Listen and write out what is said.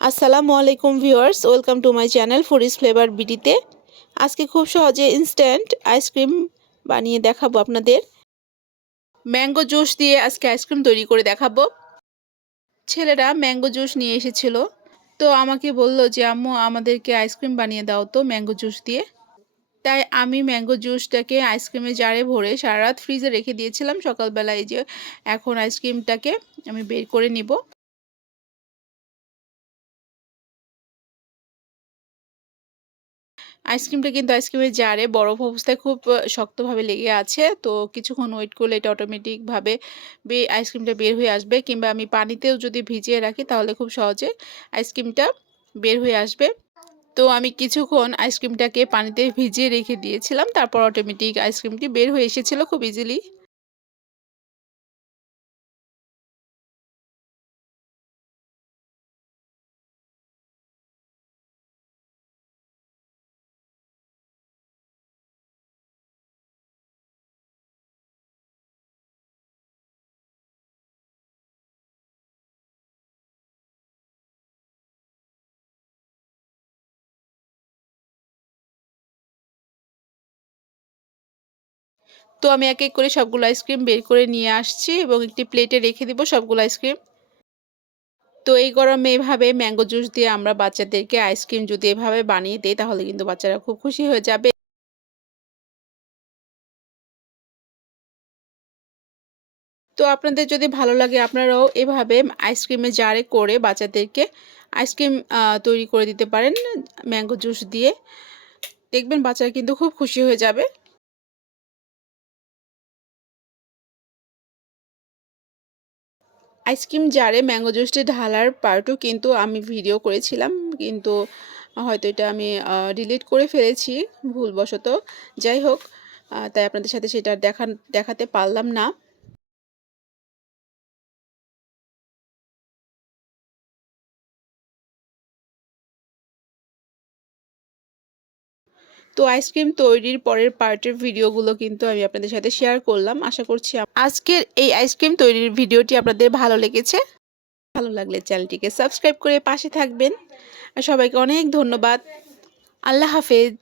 আসসালামু আলাইকুম viewers, welcome to my channel foodies flavour বিডিতে আজকে খুব সহজে ইনস্ট্যান্ট আইসক্রিম বানিয়ে দেখাবো আপনাদের। ম্যাঙ্গো জুস দিয়ে আজকে আইসক্রিম তৈরি করে দেখাবো। ছেলেরা ম্যাঙ্গো জুস নিয়ে এসেছিল। তো আমাকে বলল যে, আম্মু, আমাদেরকে আইসক্রিম বানিয়ে দাও তো ম্যাঙ্গো জুস দিয়ে। তাই আমি ম্যাঙ্গো জুসটাকে আইসক্রিমে জারে ভরে সারা রাত ফ্রিজে রেখে দিয়েছিলাম। সকালবেলায় যে এখন আইসক্রিমটাকে আমি বের করে নিব। আইসক্রিমটা কিন্তু আইসক্রিমের জারে, বরফ অবস্থায় খুব শক্তভাবে লেগে আছে। তো কিছুক্ষণ ওয়েট করলে এটা অটোমেটিকভাবে আইসক্রিমটা বের হয়ে আসবে। কিংবা আমি পানিতেও যদি ভিজিয়ে রাখি তাহলে খুব সহজে আইসক্রিমটা বের হয়ে আসবে। তো আমি কিছুক্ষণ আইসক্রিমটাকে পানিতে ভিজিয়ে রেখে দিয়েছিলাম। তারপর অটোমেটিক আইসক্রিমটি বের হয়ে এসেছিল খুব ইজিলি তো আমি এক এক করে সবগুলো আইসক্রিম বের করে নিয়ে আসছি এবং একটি প্লেটে রেখে দিব সবগুলো আইসক্রিম। তো এই গরমে এভাবে ম্যাঙ্গো জুস দিয়ে আমরা বাচ্চাদেরকে আইসক্রিম যদি এভাবে বানিয়ে দিই, তাহলে কিন্তু বাচ্চারা খুব খুশি হয়ে যাবে। তো আপনাদের যদি ভালো লাগে, আপনারাও এভাবে আইসক্রিমে জারে করে বাচ্চাদেরকে আইসক্রিম তৈরি করে দিতে পারেন ম্যাঙ্গো জুস দিয়ে। দেখবেন বাচ্চারা কিন্তু খুব খুশি হয়ে যাবে। আইসক্রিম জারে ম্যাঙ্গো জুসটি ঢালার পার্টও কিন্তু আমি ভিডিও করেছিলাম। কিন্তু হয়তো এটা আমি ডিলিট করে ফেলেছি ভুলবশত। যাই হোক তাই আপনাদের সাথে সেটা দেখা, দেখাতে পারলাম না। তো আইসক্রিম তৈরির পরের পার্টের ভিডিওগুলো কিন্তু আমি আপনাদের সাথে শেয়ার করলাম। আশা করছি আজকের এই আইসক্রিম তৈরির ভিডিওটি আপনাদের ভালো লেগেছে। ভালো লাগলে চ্যানেলটিকে সাবস্ক্রাইব করে পাশে থাকবেন। আর সবাইকে অনেক ধন্যবাদ। আল্লাহ হাফেজ।